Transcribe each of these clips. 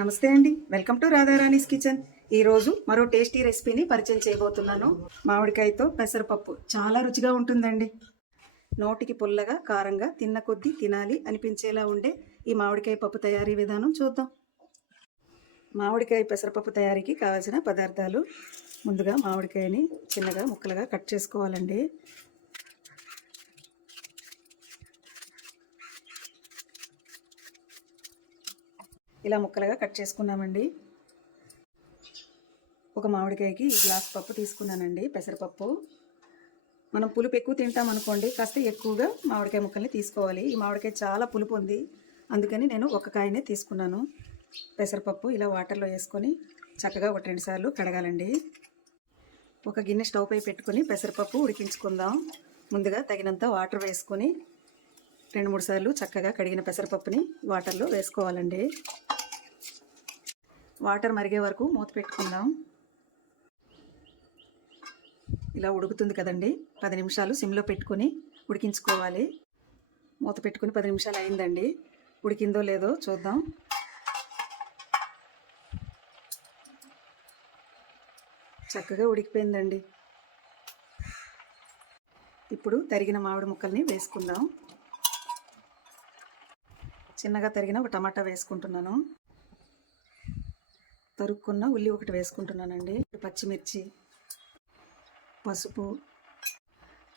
నమస్తే అండి, welcome to రాధారాణీస్ kitchen. ఈరోజు మరో టేస్టీ రెసిపీని పరిచయం చేయబోతున్నాను. మామిడికాయతో పెసరపప్పు చాలా రుచిగా ఉంటుందండి. నోటికి పుల్లగా కారంగా తిన్న కొద్దీ తినాలి అనిపించేలా ఉండే ఈ మామిడికాయ పప్పు తయారీ విధానం చూద్దాం. మామిడికాయ పెసరపప్పు తయారీకి కావాల్సిన పదార్థాలు: ముందుగా మామిడికాయని చిన్నగా ముక్కలుగా కట్ చేసుకోవాలండి. ఇలా ముక్కలుగా కట్ చేసుకున్నామండి. ఒక మామిడికాయకి ఈ గ్లాస్ పప్పు తీసుకున్నానండి, పెసరపప్పు. మనం పులుపు ఎక్కువ తింటాం అనుకోండి, కాస్త ఎక్కువగా మామిడికాయ ముక్కల్ని తీసుకోవాలి. ఈ మామిడికాయ చాలా పులుపు ఉంది, అందుకని నేను ఒక కాయనే తీసుకున్నాను. పెసరపప్పు ఇలా వాటర్లో వేసుకొని చక్కగా ఒక 2 సార్లు కడగాలండి. ఒక గిన్నె స్టవ్ పై పెట్టుకొని పెసరపప్పు ఉడికించుకుందాం. ముందుగా తగినంత వాటర్ వేసుకొని 2-3 సార్లు చక్కగా కడిగిన పెసరపప్పుని వాటర్లో వేసుకోవాలండి. వాటర్ మరిగే వరకు మూత పెట్టుకుందాం. ఇలా ఉడుకుతుంది కదండి, 10 నిమిషాలు సిమ్లో పెట్టుకొని ఉడికించుకోవాలి. మూత పెట్టుకుని 10 నిమిషాలు అయిందండి. ఉడికిందో లేదో చూద్దాం. చక్కగా ఉడికిపోయిందండి. ఇప్పుడు తరిగిన మామిడి ముక్కల్ని వేసుకుందాం. చిన్నగా తరిగిన ఒక టమాటా వేసుకుంటున్నాను. తరుక్కున్న ఉల్లి ఒకటి వేసుకుంటున్నానండి. పచ్చిమిర్చి, పసుపు,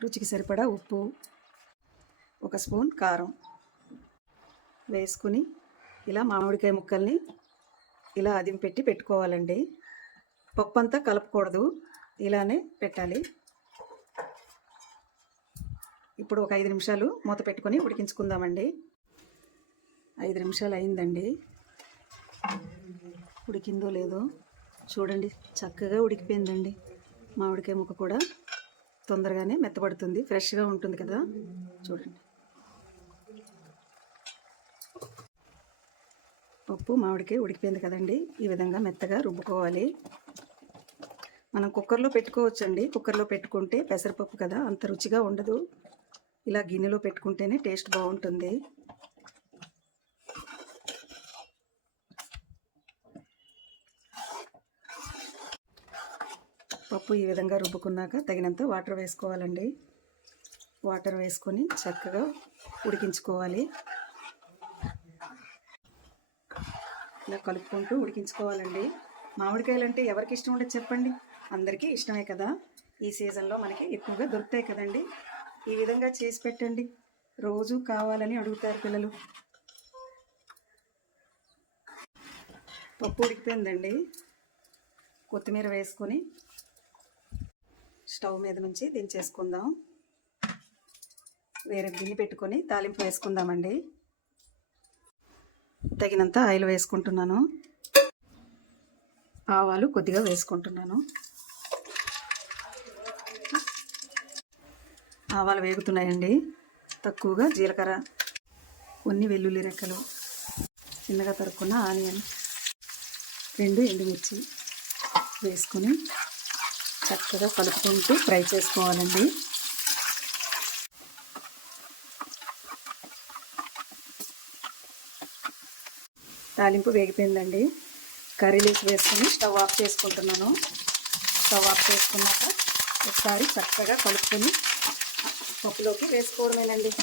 రుచికి సరిపడా ఉప్పు, 1 స్పూన్ కారం వేసుకుని ఇలా మామిడికాయ ముక్కల్ని ఇలా అదిమి పెట్టి పెట్టుకోవాలండి. పప్పు అంతా కలపకూడదు, ఇలానే పెట్టాలి. ఇప్పుడు ఒక 5 నిమిషాలు మూత పెట్టుకొని ఉడికించుకుందామండి. 5 నిమిషాలు అయిందండి. ఉడికిందో లేదో చూడండి, చక్కగా ఉడికిపోయిందండి. మామిడికాయ ముక్క కూడా తొందరగానే మెత్తబడుతుంది, ఫ్రెష్గా ఉంటుంది కదా. చూడండి, పప్పు మామిడికాయ ఉడికిపోయింది కదండి. ఈ విధంగా మెత్తగా రుబ్బుకోవాలి. మనం కుక్కర్లో పెట్టుకోవచ్చండి. కుక్కర్లో పెట్టుకుంటే పెసరపప్పు కదా, అంత రుచిగా ఉండదు. ఇలా గిన్నెలో పెట్టుకుంటేనే టేస్ట్ బాగుంటుంది. పప్పు ఈ విధంగా రుబ్బుకున్నాక తగినంత వాటర్ వేసుకోవాలండి. వాటర్ వేసుకొని చక్కగా ఉడికించుకోవాలి. ఇలా కలుపుకుంటూ ఉడికించుకోవాలండి. మామిడికాయలు అంటే ఎవరికి ఇష్టం ఉండదు చెప్పండి? అందరికీ ఇష్టమే కదా. ఈ సీజన్లో మనకి ఎక్కువగా దొరుకుతాయి కదండి. ఈ విధంగా చేసి పెట్టండి, రోజు కావాలని అడుగుతారు పిల్లలు. పప్పు ఉడికిపోయిందండి. కొత్తిమీర వేసుకొని స్టవ్ మీద నుంచి దించేసుకుందాం. వేరే గిన్నె పెట్టుకొని తాలింపు వేసుకుందామండి. తగినంత ఆయిల్ వేసుకుంటున్నాను. ఆవాలు కొద్దిగా వేసుకుంటున్నాను. ఆవాలు వేగుతున్నాయండి. తక్కువగా జీలకర్ర, కొన్ని వెల్లుల్లి రెక్కలు, చిన్నగా తరుక్కున్న ఆనియన్, 2 ఎండుమిర్చి వేసుకొని చక్కగా కలుపుకుంటూ ఫ్రై చేసుకోవాలండి. తాలింపు వేగిపోయిందండి. కర్రీ లీవ్స్ వేసుకొని స్టవ్ ఆఫ్ చేసుకుంటున్నాను. స్టవ్ ఆఫ్ చేసుకున్నాక ఒకసారి చక్కగా కలుపుకొని పప్పులోకి వేసుకోవడమేనండి.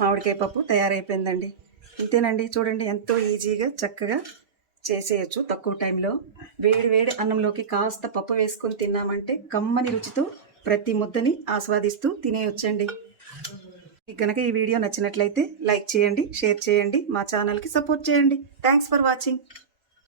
మామిడికాయ పప్పు తయారైపోయిందండి. ఇంతేనండి, చూడండి ఎంతో ఈజీగా చక్కగా చేసేయచ్చు తక్కువ టైంలో. వేడి వేడి అన్నంలోకి కాస్త పప్పు వేసుకొని తిన్నామంటే కమ్మని రుచితో ప్రతి ముద్దని ఆస్వాదిస్తూ తినేయొచ్చండి. మీకు కనుక ఈ వీడియో నచ్చినట్లయితే లైక్ చేయండి, షేర్ చేయండి, మా ఛానల్కి సపోర్ట్ చేయండి. Thanks for watching.